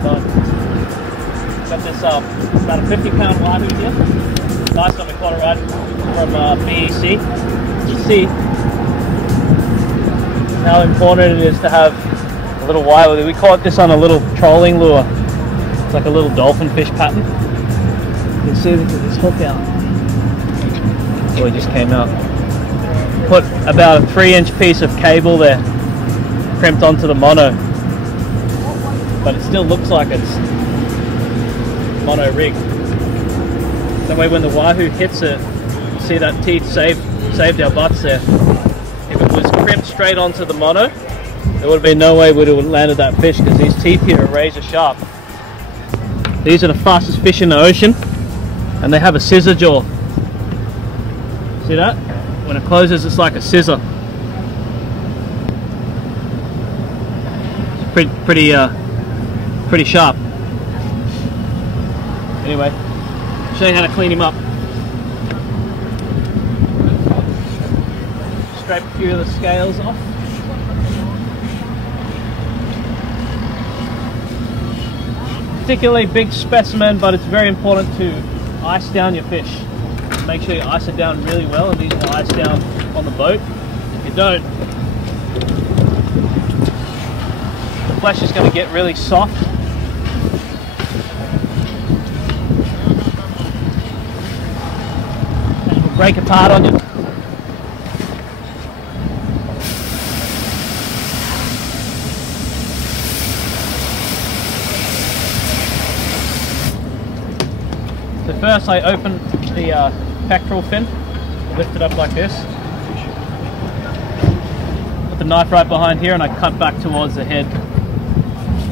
Got this about a 50-pound wahoo here. Last time we caught it right from BEC. You see how important it is to have a little wahoo. We caught this on a little trolling lure. It's like a little dolphin fish pattern. You can see this hook out. Oh, it just came out. Put about a 3-inch piece of cable there, crimped onto the mono, but it still looks like it's mono rig. That way when the wahoo hits it, see that teeth saved our butts there. If it was crimped straight onto the mono, there would have been no way we would have landed that fish, because these teeth here are razor sharp. These are the fastest fish in the ocean, and they have a scissor jaw. See that? When it closes, it's like a scissor. It's pretty sharp. Anyway, show you how to clean him up. Scrape a few of the scales off. Particularly big specimen, but it's very important to ice down your fish. Make sure you ice it down really well, and these will ice down on the boat. If you don't, the flesh is going to get really soft. And it will break apart on you. So first I open the pectoral fin, lift it up like this, put the knife right behind here, and I cut back towards the head,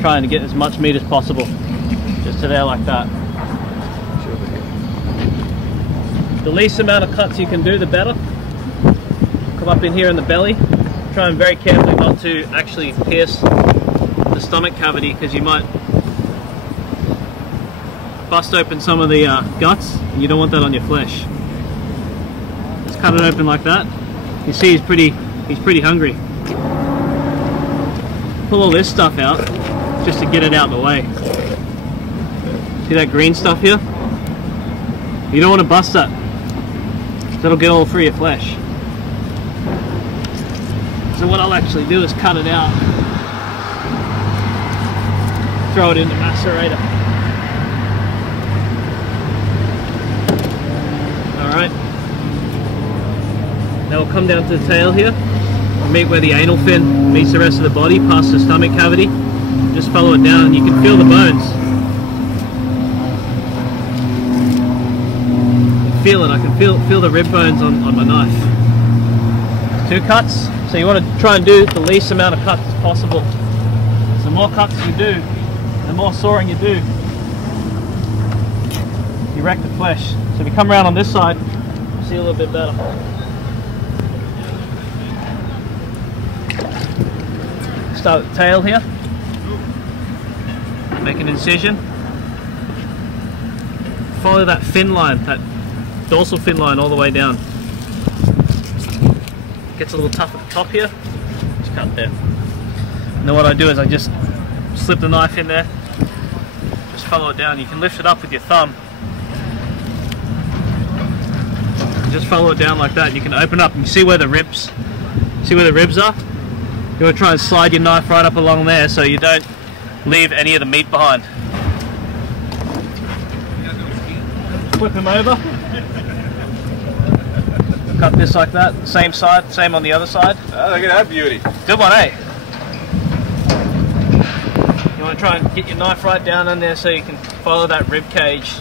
trying to get as much meat as possible, just to there like that. The least amount of cuts you can do, the better. Come up in here in the belly, trying very carefully not to actually pierce the stomach cavity, because you might bust open some of the guts, and you don't want that on your flesh. Just cut it open like that. You see he's pretty hungry. Pull all this stuff out just to get it out of the way. See that green stuff here? You don't want to bust that. That'll get all through your flesh. So what I'll actually do is cut it out, throw it in the macerator. Alright, now we'll come down to the tail here, meet where the anal fin meets the rest of the body, past the stomach cavity. Just follow it down and you can feel the bones. Feel it, I can feel the rib bones on my knife. 2 cuts, so you want to try and do the least amount of cuts as possible. So the more cuts you do, the more sawing you do, you wreck the flesh. So if you come around on this side, you'll see a little bit better. Start with the tail here. Make an incision. Follow that fin line, that dorsal fin line all the way down. Gets a little tough at the top here. Just cut there. And then what I do is I just slip the knife in there. Just follow it down. You can lift it up with your thumb. Just follow it down like that. You can open up and see where the ribs are. You want to try and slide your knife right up along there so you don't leave any of the meat behind. Flip him over. Cut this like that. Same side, same on the other side. Oh, look at that beauty. Good one, eh? You want to try and get your knife right down in there so you can follow that rib cage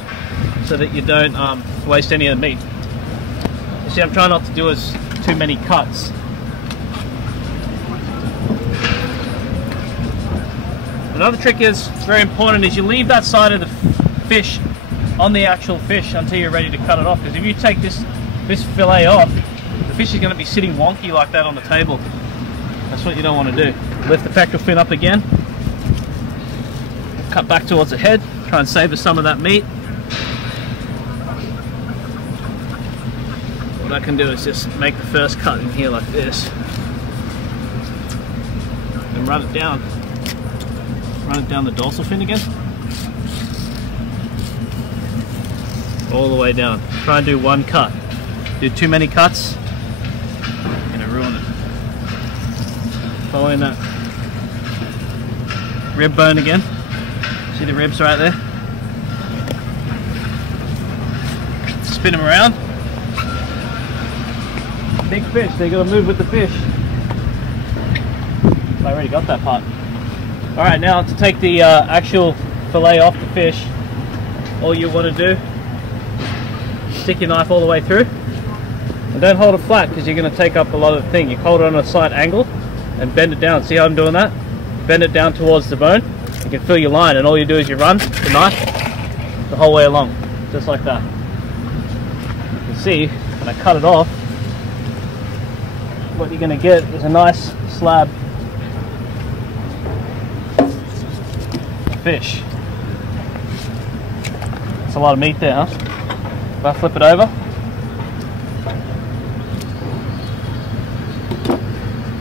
so that you don't waste any of the meat. You see, I'm trying not to do too many cuts. Another trick is very important is you leave that side of the fish on the actual fish until you're ready to cut it off, because if you take this fillet off, the fish is going to be sitting wonky like that on the table. That's what you don't want to do. Lift the pectoral fin up again, cut back towards the head, try and savour some of that meat. What I can do is just make the first cut in here like this and run it down. run it down the dorsal fin again. All the way down. Try and do one cut. Do too many cuts, you're gonna ruin it. Following that rib bone again. See the ribs right there? Spin them around. Big fish, they gotta move with the fish. I already got that part. Alright, now to take the actual fillet off the fish, all you want to do, stick your knife all the way through. And don't hold it flat because you're going to take up a lot of the thing. You hold it on a slight angle and bend it down. See how I'm doing that? Bend it down towards the bone. You can feel your line, and all you do is you run the knife the whole way along, just like that. You can see when I cut it off, what you're going to get is a nice slab of fish. That's a lot of meat there, huh? If I flip it over,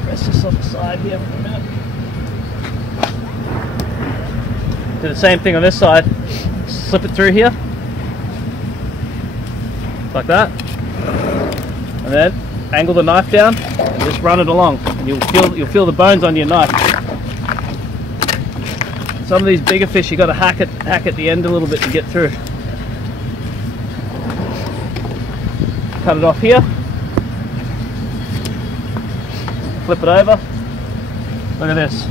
rest this on the side here for a minute. Do the same thing on this side. Slip it through here, like that, and then angle the knife down and just run it along. And you'll feel the bones on your knife. Some of these bigger fish you got to hack at the end a little bit to get through. Cut it off here. Flip it over. Look at this.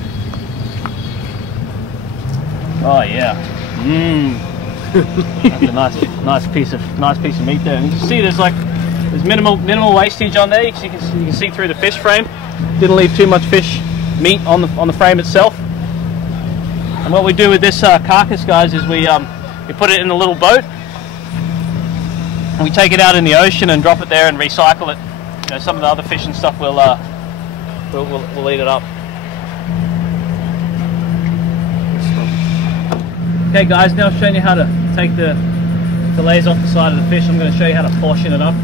Oh yeah. That's a nice piece of meat there. And you can see there's minimal wastage on there. You can see through the fish frame. Didn't leave too much fish meat on the frame itself. And what we do with this carcass, guys, is we put it in a little boat. And we take it out in the ocean and drop it there and recycle it. You know, some of the other fish and stuff will eat it up. Okay guys, now I've shown you how to take the fillets off the side of the fish. I'm going to show you how to portion it up,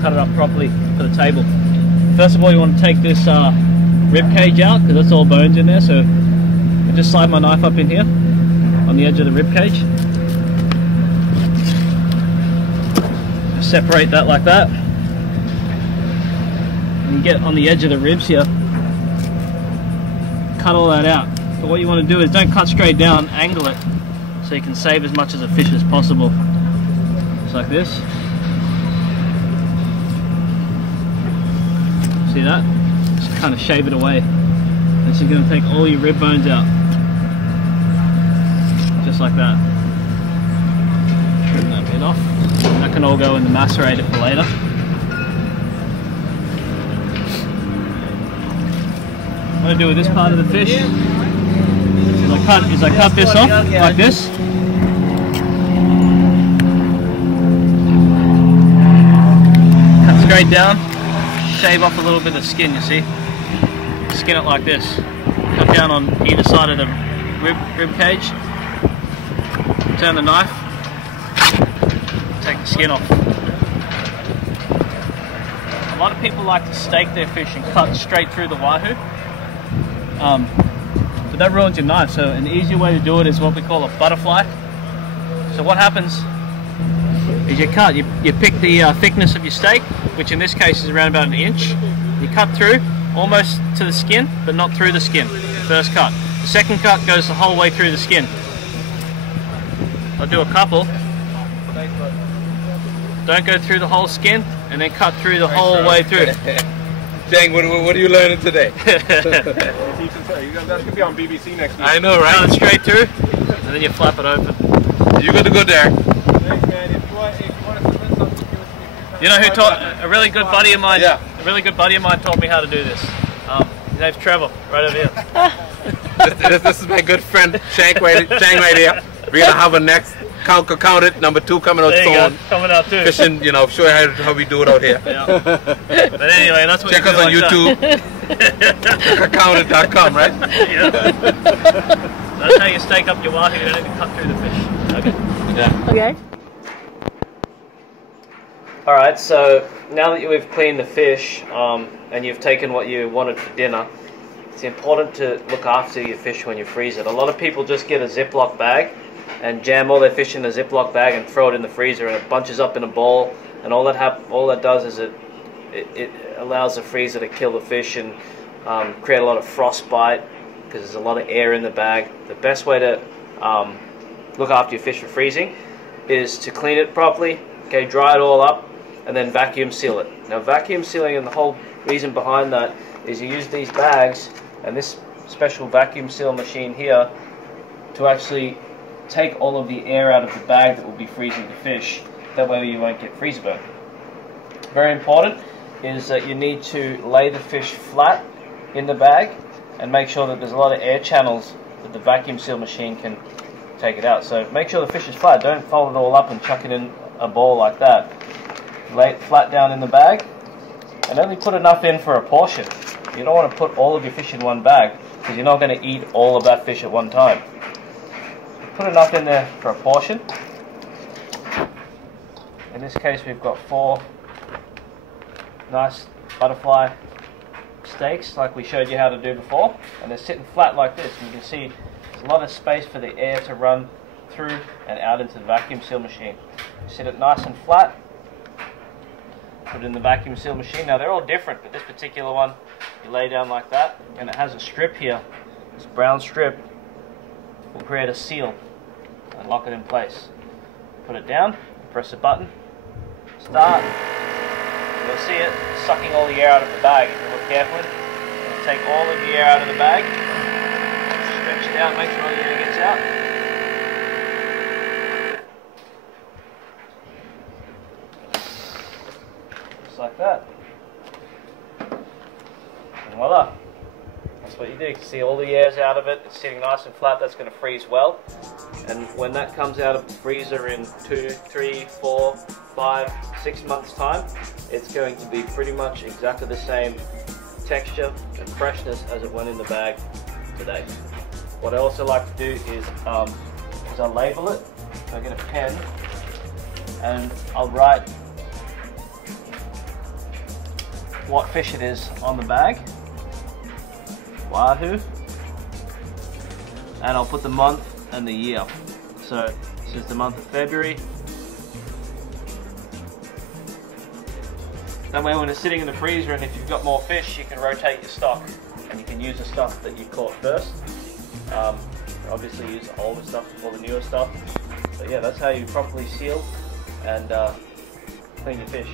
cut it up properly for the table. First of all, you want to take this rib cage out, because that's all bones in there. So I just slide my knife up in here on the edge of the rib cage. Just separate that like that. And you get on the edge of the ribs here, cut all that out. But what you want to do is don't cut straight down, angle it so you can save as much of the fish as possible. Just like this. See that? Just kind of shave it away. And so you're going to take all your rib bones out. Just like that. Trim that bit off. That can all go in the macerator for later. What I do with this part of the fish is I cut this off like this. Cut straight down, shave off a little bit of skin, you see. Skin it like this. Cut down on either side of the rib cage. Turn the knife, take the skin off. A lot of people like to steak their fish and cut straight through the wahoo. But that ruins your knife, so an easier way to do it is what we call a butterfly. So what happens is you cut, you pick the thickness of your steak, which in this case is around about 1 inch. You cut through almost to the skin, but not through the skin. First cut. The second cut goes the whole way through the skin. I'll do a couple. Don't go through the whole skin, and then cut through the whole way through. Dang, what are you learning today? That could be on BBC next week. I know, right? Cut it straight through, and then you flap it open. You got to go there. Thanks, man. If you want to submit something, give us me. You know who taught? A really good buddy of mine. Yeah. A really good buddy of mine taught me how to do this. His name's Trevor, right over here. This is my good friend Shank right here. We're gonna have a next count it number 2 coming out There you soon. go, coming out too. Fishing, you know, show you how we do it out here. Yeah. But anyway, that's what Check you us do on like YouTube. Countit.com, right? Yeah. That's how you stake up your wahoo. You don't need to cut through the fish. Okay. Yeah. Okay. Alright, so now that we've cleaned the fish and you've taken what you wanted for dinner, it's important to look after your fish when you freeze it. A lot of people just get a Ziploc bag and jam all their fish in a Ziploc bag and throw it in the freezer, and it bunches up in a ball, and all that does is it allows the freezer to kill the fish and create a lot of frostbite because there's a lot of air in the bag. The best way to look after your fish for freezing is to clean it properly, okay, dry it all up, and then vacuum seal it. Now vacuum sealing, and the whole reason behind that is you use these bags and this special vacuum seal machine here to actually take all of the air out of the bag that will be freezing the fish. That way you won't get freezer burn. Very important is that you need to lay the fish flat in the bag and make sure that there's a lot of air channels that the vacuum seal machine can take it out. So make sure the fish is flat. Don't fold it all up and chuck it in a ball like that. Lay it flat down in the bag and only put enough in for a portion. You don't want to put all of your fish in one bag because you're not going to eat all of that fish at one time. Put enough in there for a portion. In this case we've got 4 nice butterfly steaks like we showed you how to do before, and they're sitting flat like this, and you can see there's a lot of space for the air to run through and out into the vacuum seal machine. Sit it nice and flat, put it in the vacuum seal machine. Now they're all different, but this particular one you lay down like that, and it has a strip here. This brown strip will create a seal and lock it in place. Put it down, press a button, start. You'll see it sucking all the air out of the bag. If you look carefully, it'll take all of the air out of the bag, stretch it out, make sure all the air gets out. Just like that. And voila. That's what you do. You can see all the air's out of it. It's sitting nice and flat. That's going to freeze well. And when that comes out of the freezer in 2, 3, 4, 5, 6 months time, it's going to be pretty much exactly the same texture and freshness as it went in the bag today. What I also like to do is I'll label it. So I get a pen and I'll write what fish it is on the bag. Wahoo, and I'll put the month and the year. So this is the month of February. That way when it's sitting in the freezer, and if you've got more fish, you can rotate your stock and you can use the stuff that you caught first. Obviously use the older stuff before the newer stuff. But yeah, that's how you properly seal and clean your fish.